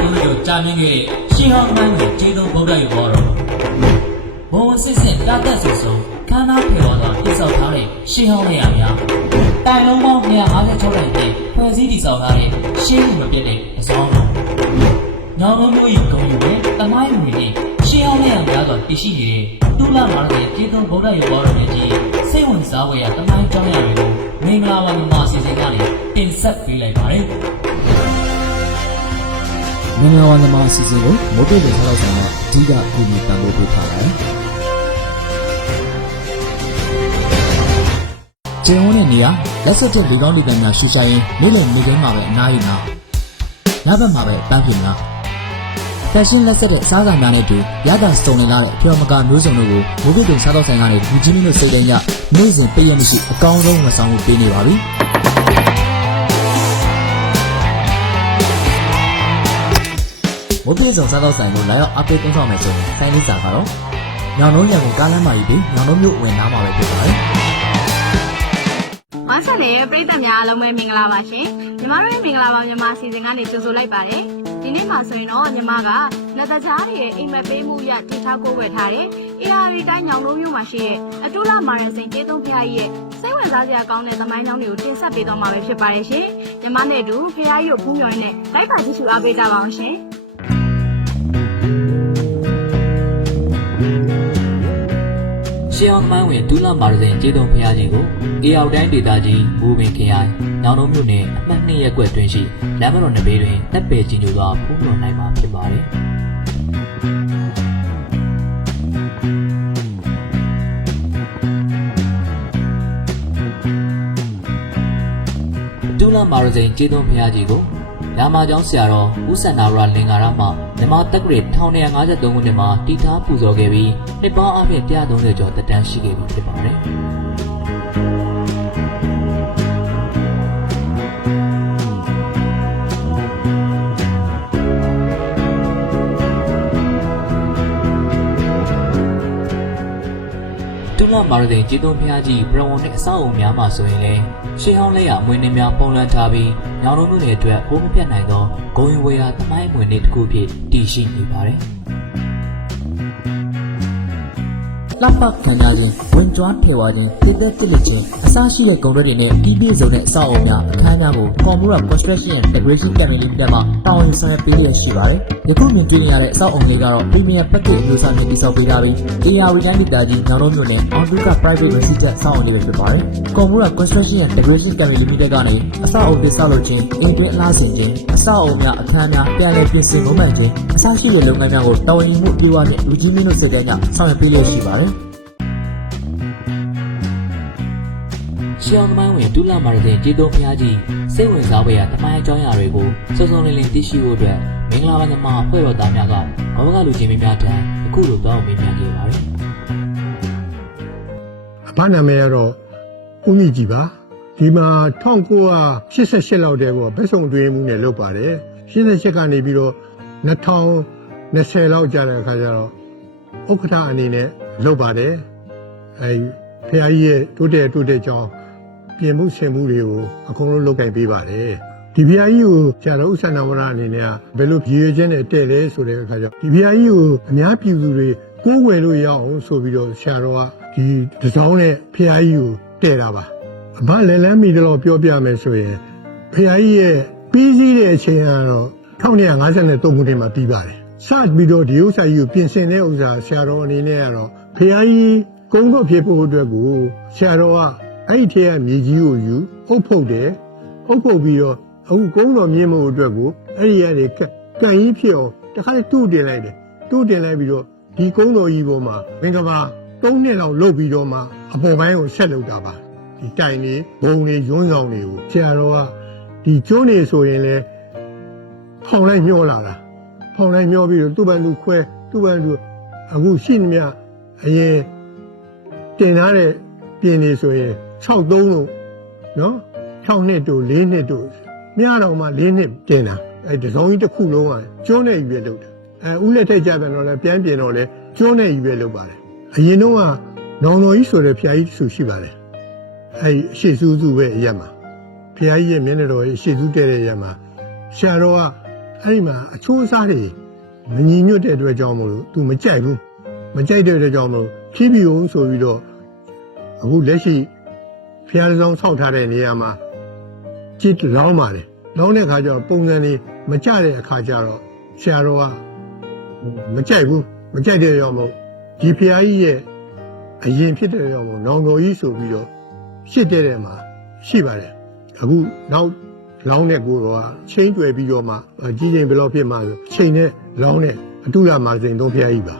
ကိုကျော်ကြာမြင့်ခဲ့တဲ့ရှင်းဟောင်းတိုင်းကိုကျေးဇူးဗုဒ္ဓရဲ့ဘောတော်ဘုံစစ်စစ်တာတက်ဆူဆုံခန္ဓာဖေတော်သောတိဆောက်ထားတဲ့ရှင်းဟောင်းရများတိုင်လုံးပေါင်း156တိုင်နဲ့ဖွဲ့စည်းတည်ဆောက်ထားတဲ့ရှင်းမှုမပြတ်တဲ့အစောင်းတော်ညောင်လုံးမျိုးကြီးဂုံယူတဲ့တမိုင်းဝင်နဲ့ရှင်းဟောင်းရများစွာတည်ရှိနေတဲ့တူလာမာရဲ့ကျေးဇူးဗုဒ္ဓရဲ့ဘောတော်ရဲ့ကြီးစိတ်ဝင်စားဖွယ်ရာတမိုင်းကြောင်းရတွေကိုမင်္ဂလာပါမြန်မာစီစဉ်ကနေတင်ဆက်ပေးလိုက်ပါတယ် မင်္ဂလာပါညီမအစီအစဉ်ကိုမိုးပြည့်တဲ့ဆောက်ဆောင်ကအဓိကအကူအညီပံ့ပိုးပေးထားပါတယ်။ကျင်းဝန်းတဲ့နေရာလက်ဆက်တဲ့လူကောင်းလူကံများရှူရှာရင်နေ့လည်နေခင်းမှာပဲအနားယူနာ။ညဘက်မှာပဲပန်းဖြေနာ။ဖက်ရှင်လက်ဆက်တဲ့အစားအစာများနဲ့တူရတာစုံနေလာတဲ့ဖျော်မကာမျိုးစုံတို့ကိုမိုးပြည့်တဲ့ဆောက်ဆောင်ကနေလူချင်းမျိုးစိတ်တိုင်းကနေ့စဉ်ပြည့်ရမရှိအကောင်းဆုံးမဆောင်မှုပေးနေပါပြီ။ မိုးပြေဆောင်စားတော့ဆိုင်ကိုလာရောက်အပိတ်သွင်းဆောင်မယ်ဆိုရင်ဆိုင်လေးစာကတော့ညောင်နှုံးရံကိုကားလမ်းမှာယူပြီးညောင်နှုံးမြို့ဝင်သားမှာပဲဖြစ်ပါတယ်မဆန်လေးရဲ့ပြည်သက်များအားလုံးပဲမင်္ဂလာပါရှင်ညီမတို့ရဲ့မင်္ဂလာပါမြန်မာစီစဉ်ကနေကြိုဆိုလိုက်ပါတယ်ဒီနေ့မှာဆိုရင်တော့ညီမကလက်တကြားတွေရဲ့အိမ်မက်ပေးမှုရတည်ထားကိုဝယ်ထားတဲ့ ARV တိုင်းညောင်လုံးမြို့မှာရှိတဲ့အတူလာမာရန်စိန်ကျေးသုံးဖျားကြီးရဲ့စိတ်ဝင်စားစရာကောင်းတဲ့သမိုင်းကြောင်းတွေကိုတင်ဆက်ပေးတော့မှာပဲဖြစ်ပါတယ်ရှင်ညီမနဲ့အတူဖျားကြီးကိုပူးမြော်ရင်းနဲ့တိုက်ပါကြည့်ရှုအားပေးကြပါအောင်ရှင် ရှေးအောင်မှန်းဝင်ဒူးလာမာရစဉ်ကျေးတုံဖျားကြီးကိုအေအောက်တိုင်းဒေသကြီးဘူပင်ခရိုင်ညောင်လုံးမြို့နယ်အမှတ်2ရပ်ကွက်တွင်ရှိလမ်းမတော်နဘေးတွင်တပ်ပယ်ကြီးညိုစွာဖူးလွန်နိုင်မှာဖြစ်ပါတယ်ဒူးလာမာရစဉ်ကျေးတုံဖျားကြီးကို ရာမာကျောင်းဆရာတော်ဦးစန္ဒာရလင်္ကာရမှမြန်မာတက္ကရာ1953ခုနှစ်မှာတည်ထားပူဇော်ခဲ့ပြီးနှစ်ပေါင်းအပြည့်130ကျော်တက်တန်းရှိခဲ့ပြီဖြစ်ပါတယ်။ မာရတဲ့ကျေးသွန်းဖျားကြီးဘရဝုံနဲ့အဆောက်အုံများမှာဆိုရင်လည်းရှေးဟောင်းလက်ရအမွေနှင်းများပုံလန်းထားပြီးညောင်လုံးမျိုးတွေအတွက်ဘိုးမပြတ်နိုင်သောဂုံရင်ဝေရာသမိုင်းအမွေနှင်းတစ်ခုဖြစ်တည်ရှိနေပါတယ်။ လှပခံကြခြင်းဝင်ကြွားထေဝါခြင်းတည်သက်တစ်ခြင်းအစရှိတဲ့ဂုံရက်တွေနဲ့ဒီပြည့်စုံတဲ့အဆောက်အအုံများအခမ်းအနားကို Comura Construction and Decoration Company Limited မှတာဝန်ဆောင်ရွက်ပေးရရှိပါတယ်။ယခုမြင်တွေ့နေရတဲ့အဆောက်အအုံလေးကတော့ Premier Package အမျိုးအစားနဲ့တည်ဆောက်ပေးထားပြီး AR တိုင်းဒေသကြီးညောင်လုံးမြို့နယ်အောင်တုက Private Residence ဆောက်အုံလေးပဲဖြစ်ပါတယ်။ Comura Construction and Decoration Company Limited ကနေအဆောက်အုံတည်ဆောက်လုပ်ခြင်းအင်တွင်းအလားဆင်ခြင်းအဆောက်အုံများအခမ်းအနားပြန်လည်ပြင်ဆင်မှုမှန်ခြင်းအစရှိတဲ့လုပ်ငန်းများကိုတာဝန်ယူမှုအပြည့်အဝနဲ့လူကြီးမင်းတို့စိတ်တိုင်းကဆောင်ရွက်ပေးရရှိပါတယ်။ ရှေးအောင်သမိုင်းဝင်ဒူလာမာရတဲ့ကျေးသွန်းဖျားကြီးစိတ်ဝင်စားဖွယ်ရာသမိုင်းအကြောင်းအရာတွေကိုစုံစုံလင်လင်သိရှိဖို့အတွက်မင်္ဂလာပါသမားအဖွဲ့တော်သားများကဘဝကလူချင်းများထံအခုလိုတောင်းမေးမြန်းခဲ့ပါတယ်။အဖနာမည်ကတော့ဦးမြင့်ကြည်ပါဒီမှာ1988လောက်တည်းကဘက်ဆုံအတွင်းမှုနဲ့လုပ်ပါတယ်88ကနေပြီးတော့2020လောက်ကြာတဲ့အခါကျတော့ဥက္ကဋ္ဌအနေနဲ့လုပ်ပါတယ်အဲဖခင်ကြီးရဲ့တိုးတက်တိုးတက်ကြောင်း ပြင်မှုဆင်မှုတွေကိုအကုန်လုံးလုပ်ကင်ပေးပါတယ်ဒီဖခင်ကြီးကိုဆရာတော်ဥစ္စာနဝရအနေနဲ့ကဘယ်လိုဖြည့်ရခြင်းနဲ့တဲ့လဲဆိုတဲ့အခါကျတော့ဒီဖခင်ကြီးကိုအများပြည်သူတွေကိုးကွယ်လို့ရအောင်ဆိုပြီးတော့ဆရာတော်ကဒီတစောင်းနဲ့ဖခင်ကြီးကိုတဲ့တာပါအမလည်းလမ်းမီတော့ပြောပြမယ်ဆိုရင်ဖခင်ကြီးရဲ့ပြီးစည်းတဲ့အချိန်ကတော့1953ခုနှစ်မှာပြီးပါတယ်စပြီးတော့ဒီဥစ္စာကြီးကိုပြင်ဆင်တဲ့ဥစ္စာဆရာတော်အနေနဲ့ကတော့ဖခင်ကြီးကုန်းတော့ဖြစ်ဖို့အတွက်ကိုဆရာတော်က အဲ့ဒီထဲကမြေကြီးကိုယူအုပ်ဖုတ်တယ်အုပ်ဖုတ်ပြီးတော့အခုကုန်းတော်မြင့်မှုအတွက်ကိုအဲ့ဒီကနေကကန်ကြီးဖြစ်အောင်တခါလေတူးတင်လိုက်တယ်တူးတင်လိုက်ပြီးတော့ဒီကုန်းတော်ကြီးပေါ်မှာမင်္ဂလာ၃နှစ်လောက်လုပ်ပြီးတော့မှအပေါ်ပိုင်းကိုဆက်လုပ်တာပါဒီတိုင်နေဘုံနေရွန်းဆောင်တွေကိုဆရာတော်ကဒီကျွန်းနေဆိုရင်လေဖောင်လိုက်ညှောလာတာဖောင်လိုက်ညှောပြီးတော့သူ့ဘန်သူခွဲသူ့ဘန်သူအခုရှိနေမြအရင်တင်ထားတဲ့ပြင်နေဆိုရင် 63လို့နော်6နှစ်တို့4နှစ်တို့မြတော်မှာ4နှစ်တင်တာအဲတစုံကြီးတစ်ခုလုံးကကျွန်းနေပြီပဲလုပ်တာအဲဥလက်ထက်ကြတယ်တော့လည်းပြန်ပြင်တော့လဲကျွန်းနေပြီပဲလုပ်ပါတယ်အရင်တော့ကနောင်တော်ကြီးဆိုတဲ့ဖျာကြီးဆိုရှိပါတယ်အဲအရှိစုစုပဲအရက်မှာဖျာကြီးရဲ့မျက်နှာတော်ရဲ့အရှိစုတဲ့တဲ့ရက်မှာဆရာတော်ကအဲ့ဒီမှာအချိုးအစားတွေမညီညွတ်တဲ့အတွက်ကြောင့်မလို့ तू မကြိုက်ဘူးမကြိုက်တဲ့အတွက်ကြောင့်မလို့ဖြီးပြီးအောင်ဆိုပြီးတော့အခုလက်ရှိ ဖျားဆောင်ဆောက်ထားတဲ့နေရာမှာကြည့်လောင်းပါလေလောင်းတဲ့အခါကျတော့ပုံစံလေးမကြတဲ့အခါကျတော့ဆရာတော်ကမကြိုက်ဘူးမကြိုက်တဲ့ကြောင့်မလို့ဒီဖျားကြီးရဲ့အရင်ဖြစ်တဲ့ကြောင့်မလို့နောင်တော်ကြီးဆိုပြီးတော့ရှစ်တဲ့တဲ့မှာရှိပါတယ်အခုနောက်လောင်းတဲ့ကိုယ်တော်ကချင်းကျွယ်ပြီးတော့မှအကြီးချင်းဘယ်လိုဖြစ်မှဆိုချိန်နဲ့လောင်းတဲ့အတုရမာစိန်သုံးဖျားကြီးပါ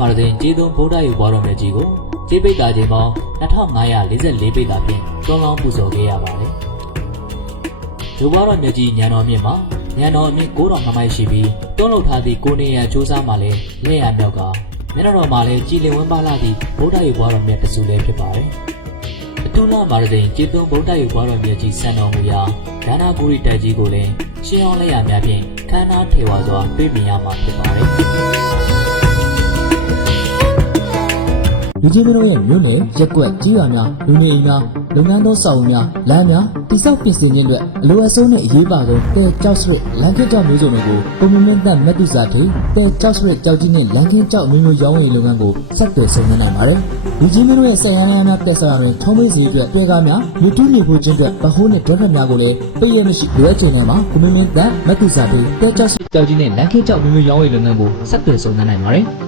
မာရဒင်ကျေးသွန်းဗုဒ္ဓယူဘွားတော်မြတ်ကြီးကိုကျေးပိတ်တာချိန်ပေါင်း2544ပိတ်တာဖြင့်တွန်းလောင်းပူဇော်ခဲ့ရပါတယ်။ယူဘွားတော်မြတ်ကြီးညံတော်မြင့်မှာညံတော်အမြင့်9000ခမိုက်ရှိပြီးတွန်းလုပ်ထားသည့်ကိုနေရစူးစမ်းမှလည်းလက်ရမြောက်ကမျက်နှာတော်မှာလည်းကြည်လင်ဝန်းပါလာသည့်ဗုဒ္ဓယူဘွားတော်မြတ်တဆူလည်းဖြစ်ပါတယ်။အတုလမာရဒင်ကျေးသွန်းဗုဒ္ဓယူဘွားတော်မြတ်ကြီးဆန်တော်မူရာဒါနာဂူရီတိုက်ကြီးကိုလည်းရှင်းအောင်လက်ရများဖြင့်ခမ်းနားထေဝါစွာတွေ့မြင်ရမှာဖြစ်ပါတယ်။ လူကြီးမင်းတို့ရဲ့မြို့နယ်ရက်ကွက်ကြီးရွာများလူနေအိမ်များလုပ်ငန်းသောစာအုပ်များလမ်းများတိစောက်ပြင်ဆင်ခြင်းတွေအလိုအဆုံးနဲ့အရေးပါဆုံးတဲကြောက်စရစ်လမ်းကကြောက်မျိုးစုံတွေကိုပုံမင်းသက်မက်တုစာထိတဲကြောက်စရစ်ကြောက်ကြီးနဲ့လမ်းကကြောက်မျိုးမျိုးရောင်းဝယ်လုပ်ငန်းကိုဆက်သွယ်ဆောင်ရွက်နိုင်ပါတယ်လူကြီးမင်းတို့ရဲ့ဆက်ရန်လမ်းများတက်ဆောက်ရရင်ထုံးမေးစီအတွက်တွေ့ကားများလူတူးနေဖို့ချင်းအတွက်ဗဟိုးနဲ့ဒွန်းထက်များကိုလည်းပြည့်ရမရှိလွယ်ချိန်ထဲမှာပုံမင်းသက်မက်တုစာထိတဲကြောက်စရစ်ကြောက်ကြီးနဲ့လမ်းကကြောက်မျိုးမျိုးရောင်းဝယ်လုပ်ငန်းကိုဆက်သွယ်ဆောင်ရွက်နိုင်ပါတယ်။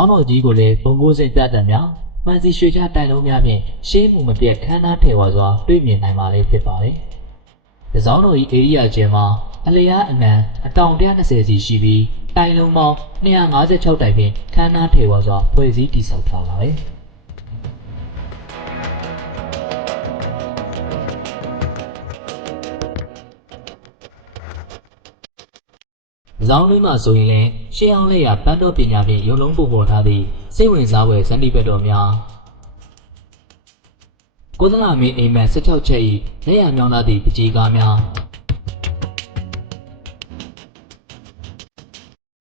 င်းတော်ကြီးကိုလည်းဘုံကိုးစိတ်တက်တယ်များပန်းစီရွှေချတိုင်လုံးများဖြင့်ရှေးမှုမပြတ်ခမ်းနားထေဝါစွာတွေ့မြင်နိုင်ပါလေဖြစ်ပါတယ်။တစောင်းတော်ကြီးဧရိယာကျင်းမှာအလျားအနံအတောင်120စီရှိပြီးတိုင်လုံးပေါင်း256တိုင်ဖြင့်ခမ်းနားထေဝါစွာဖွဲ့စည်းတည်ဆောက်ထားပါတယ်။ဇောင်းလေးမှာဆိုရင်လည်း ရှေးအောင်လက်ရပန်းတော်ပညာဖြင့်ရုံလုံးပုံပေါ်ထားသည့်စိတ်ဝင်စားဖွယ်ဇန်တိဘက်တော်များကိုသလမင်းအိမ်မက်16ချက်၏လက်ရမြောင်းသားသည့်ပကြီးကားများ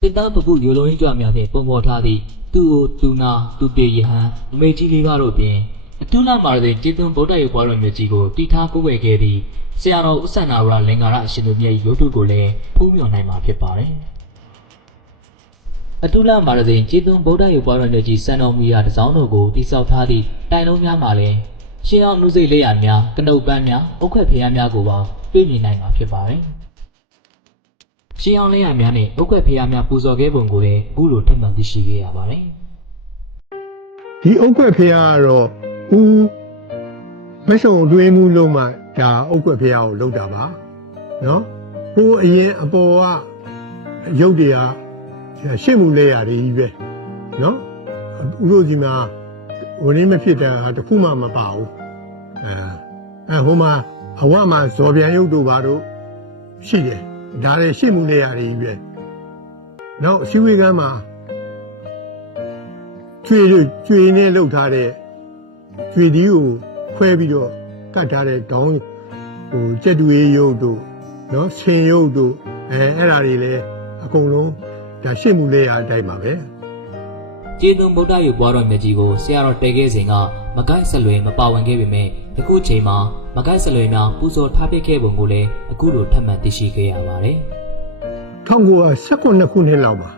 တိတပပုရုံလုံးကြီးကြွများဖြင့်ပုံပေါ်ထားသည့်သူ့ကိုသူနာသူပြေယဟန်အမေကြီးလေးပါတို့ပြင်အတုလမာရတဲ့ကျေးသွန်းဗုဒ္ဓရေဘွားတော်မြတ်ကြီးကိုတီထားကိုးဝယ်ခဲ့သည့်ဆရာတော်ဥစ္ဆန္ဒဝရလင်္ကာရအရှင်သူမြတ်ရုပ်တုကိုလည်းဖူးမြော်နိုင်မှာဖြစ်ပါတယ်။ အတုလမာရသိန်ကျေးသွန်းဗုဒ္ဓရုပ်ပွားတော်မြတ်ကြီးစံတော်မူရာတစောင်းတို့ကိုတိစောက်ထားသည့်တိုင်လုံးများမှာလည်းရှင်းအောင်နှုတ်စိတ်လက်ရများကနုတ်ပန်းများအုတ်ခွက်ဖျားများကိုပါတွေ့မြင်နိုင်မှာဖြစ်ပါတယ်။ရှင်းအောင်လက်ရများနဲ့အုတ်ခွက်ဖျားများပူဇော်ခဲ့ပုံကိုလည်းအခုလိုထပ်မံသိရှိခဲ့ရပါတယ်။ဒီအုတ်ခွက်ဖះကတော့ဦးမဆုံအတွင်းမှုလုံးမှဒါအုတ်ခွက်ဖះကိုလောက်တာပါနော်ကိုအရင်အပေါ်ကရုပ်တွေက ရှစ်မှုလဲရတယ်ကြီးပဲနော်ဥလို့ဒီမှာဝင်းမဖြစ်တာတခုမှမပါဘူးအဲအဲဟိုမှာအဝမှာဇော်ပြန်ရုပ်တို့ပါတို့ရှိတယ်ဒါလည်းရှစ်မှုလဲရတယ်ကြီးပဲနောက်အစည်းအဝေးကမ်းမှာကျွေတွေကျွေနဲ့လှုပ်ထားတဲ့ကျွေဒီကိုခွဲပြီးတော့ကတ်ထားတဲ့ဒေါင်းဟိုကြက်တူရေးရုပ်တို့နော်ဆင်ရုပ်တို့အဲအဲ့ဒါတွေလည်းအကုန်လုံး ဒါရှစ်မှုလေးရအတိုင်းပါပဲကျေးသွန်းဗုဒ္ဓရုပ်ပွားတော်မြတ်ကြီးကိုဆရာတော်တဲခဲ့စဉ်ကမကိုက်ဆက်လွယ်မပါဝင်ခဲ့ပေမဲ့အခုချိန်မှာမကိုက်ဆက်လွယ်များပူဇော်ထားပစ်ခဲ့ပုံကိုလည်းအခုလိုထပ်မံသိရှိခဲ့ရပါတယ်။1919ခုနှစ်လောက်ပါ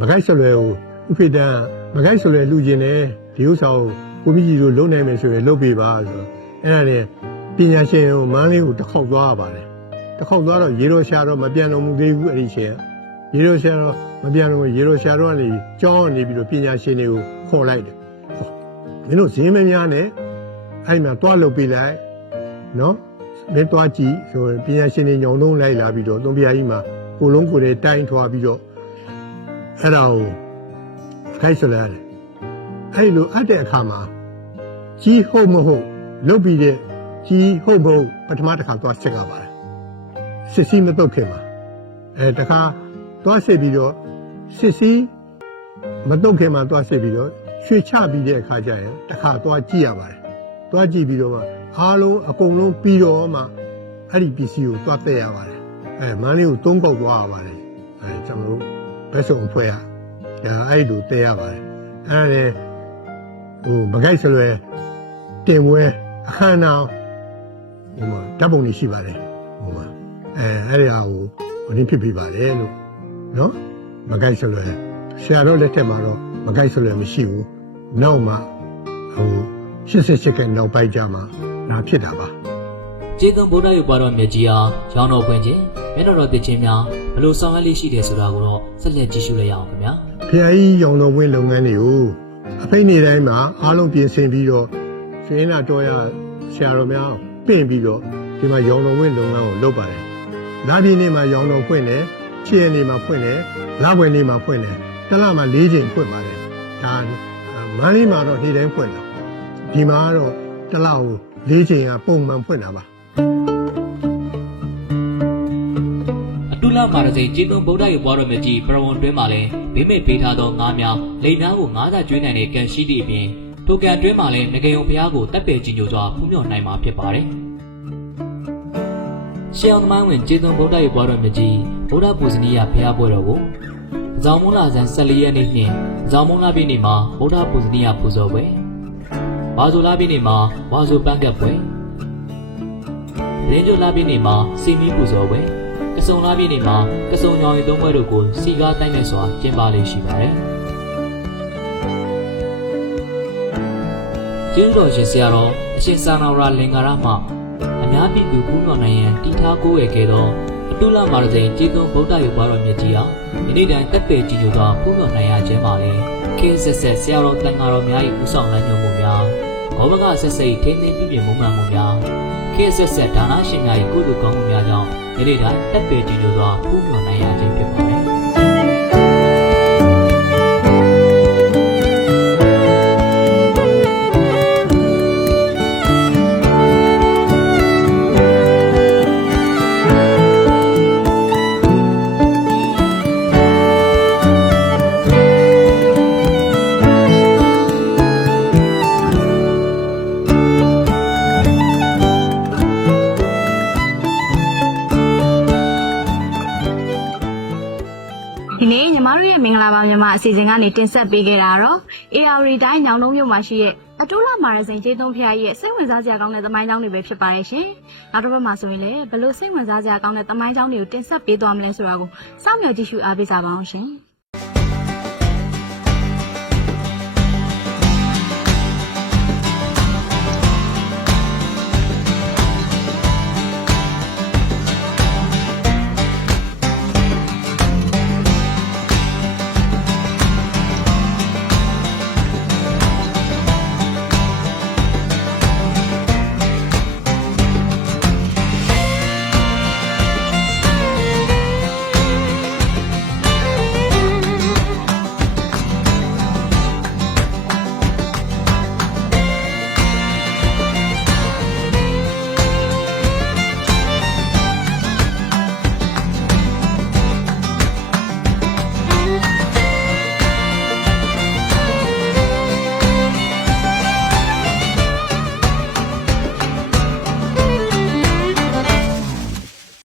မကိုက်ဆွဲကိုဥဖိတန်မကိုက်ဆွဲလူကျင်တယ်ဒီဥစ္စာကိုကိုကြီးကြီးတို့လုံနိုင်မယ်ဆိုရင်လုပ်ပေးပါဆိုတော့အဲ့ဒါနဲ့ပညာရှင်ကိုမန်းလေးကိုတစ်ခေါက်သွားရပါတယ်တစ်ခေါက်သွားတော့ရေတော်ရှာတော့မပြန်တော်မူသေးဘူးအဲ့ဒီရှင်က ရေတော်ရှာတော့မပြန်တော့ဘူးရေတော်ရှာတော့ကနေကြောင်းကနေပြီးတော့ပညာရှင်တွေကိုခေါ်လိုက်တယ်ဟောမင်းတို့ဈေးမများနဲ့အဲ့ဒီမှာတွားလုပ်ပေးလိုက်နော်မင်းတွားကြည့်ဆိုရင်ပညာရှင်တွေညောင်သုံးလိုက်လာပြီးတော့သုံးပြားကြီးမှာကိုလုံးကိုယ်တွေတိုင်းထွားပြီးတော့အဲ့ဒါကိုခိုက်ဆွလဲရတယ်အဲ့ဒီလိုအပ်တဲ့အခါမှာကြီးဟုတ်မဟုတ်လုပ်ပြီးတဲ့ကြီးဟုတ်မဟုတ်ပထမတစ်ခါသွားချက်ကပါတယ်စစ်စီးမတုတ်ခင်မှာအဲတခါ သွားစစ်ပြီးတော့စစ်စီးမတုတ်ခင်မှာသွားစစ်ပြီးတော့ရွှေချပြီးတဲ့အခါကျရင်တခါသွားကြည့်ရပါတယ်သွားကြည့်ပြီးတော့မှအားလုံးအကုန်လုံးပြီးတော့မှအဲ့ဒီပစ္စည်းကိုသွားတက်ရပါတယ်အဲမန်းလေးကိုသုံးပေါက်သွားရပါတယ်အဲကျွန်တော်တို့ဘက်စုံအဖွဲ့ရဒါအဲ့ဒီလိုတက်ရပါတယ်အဲ့ဒါလည်းဟိုမကြိုက်စလွယ်တင်ဝဲအခမ်းအနားဟိုမှာဓာတ်ပုံတွေရှိပါတယ်ဟိုမှာအဲအဲ့ဒီဟာကိုဟိုနေ့ဖြစ်ပြပါတယ်လို့ နော်မကြိုက်စလွယ်ဆရာတော်လက်ထက်မှာတော့မကြိုက်စလွယ်မရှိဘူးနောက်မှဟို88ကနောက်ပိုင်းကျမှဒါဖြစ်တာပါကျေးဇူးဗုဒ္ဓရုပ်ပါတော်မြတ်ကြီးအားရောင်းတော်ဖွင့်ခြင်းမျက်တော်တော်ပြည့်ခြင်းများဘလို့ဆောင်ရွက်လေးရှိတယ်ဆိုတာကိုတော့ဆက်လက်ကြည့်ရှုလိုက်ရအောင်ခင်ဗျာဖျာကြီးရောင်တော်ဝင်းလုပ်ငန်းတွေကိုအဖိတ်နေတိုင်းမှာအားလုံးပြင်ဆင်ပြီးတော့ရှင်းလာတော့ရဆရာတော်များပင့်ပြီးတော့ဒီမှာရောင်တော်ဝင်းလုပ်ငန်းကိုလုပ်ပါတယ်။လာပြည်နေ့မှာရောင်တော်ဖွင့်တယ်၊ ချီရနေ့မှာဖွင့်တယ်၊လပွဲနေ့မှာဖွင့်တယ်။တစ်လမှာ၄ချိန်ဖွင့်ပါတယ်။ဒါမန်းလေးမှာတော့နေ့တိုင်းဖွင့်တာ။ဒီမှာကတော့တစ်လကို၄ချိန်ကပုံမှန်ဖွင့်တာပါ။အတုလမာရစိန်ကျေးဇူးဗုဒ္ဓရုပ်ပါတော်မြတ်ကြီးပရဝုံတွင်းမှာလည်းဗိမိတ်ပေးထားသောငါးများလိမ်များကိုငါးသာကျွေးနိုင်တဲ့ကံရှိသည့်အပြင်ထိုကံတွင်းမှာလည်းငကယုံဘုရားကိုတပ်ပယ်ကြည်ညိုစွာဖူးမြော်နိုင်မှာဖြစ်ပါတယ်ရှေးအောင်သမိုင်းဝင်ကျေးဇူးဗုဒ္ဓရုပ်ပါတော်မြတ်ကြီး ဗုဒ္ဓပူဇနီယဘုရားပွဲတော်ကိုအဇောင်းမုန်းလာဇန်14ရက်နေ့နှင့်အဇောင်းမုန်းလာပြည်နေ့မှာဗုဒ္ဓပူဇနီယပူဇော်ပွဲဝါဆိုလာပြည်နေ့မှာဝါဆိုပန်းကပ်ပွဲလင်းကျိုလာပြည်နေ့မှာစီမီပူဇော်ပွဲကစုံလာပြည်နေ့မှာကစုံညောင်ရီသုံးပွဲတို့ကိုစီကားတိုင်းနဲ့စွာကျင်းပလေးရှိပါတယ်ကျင်းတော်ရှင်ဆရာတော်အရှင်စာနာဝရလင်္ကာရမှအများပြည်သူပူးတော်နိုင်ရန်တည်ထားကိုးရခဲ့သောအ တုလမာရစိန်ကျေးဇူးဗုဒ္ဓရုပ်ပါတော်မြတ်ကြီးဟာယနေ့တိုင်တက်ပေကြည်ညိုသောပူးတော်နိုင်ရခြင်းပါလေခေတ်ဆက်ဆက်ဆရာတော်တန်ဃာတော်များ၏ဥဆောင်လမ်းညွှန်မှုများဘောဘကဆက်စိတ်ထိမ့်သိမ့်ပြည့်ပြည့်မုံမှန်မှုများခေတ်ဆက်ဆက်ဒါနရှင်များ၏ကုသိုလ်ကောင်းမှုများကြောင့်ယနေ့တိုင်တက်ပေကြည်ညိုသောပူးတော်နိုင်ရခြင်းဖြစ်ပါ အစီအစဉ်ကနေတင်ဆက်ပေးခဲ့တာကတော့ AR တိုင်းညောင်နှုံးမြို့မှာရှိတဲ့အတူလမာရစိန်ကျေးသုံးဖျားကြီးရဲ့စိတ်ဝင်စားစရာကောင်းတဲ့သမိုင်းကြောင်းတွေပဲဖြစ်ပါတယ်ရှင်။နောက်တစ်ပတ်မှာဆိုရင်လည်းဘယ်လိုစိတ်ဝင်စားစရာကောင်းတဲ့သမိုင်းကြောင်းတွေကိုတင်ဆက်ပေးသွားမလဲဆိုတာကိုစောင့်မျှော်ကြည့်ရှုအားပေးကြပါအောင်ရှင်။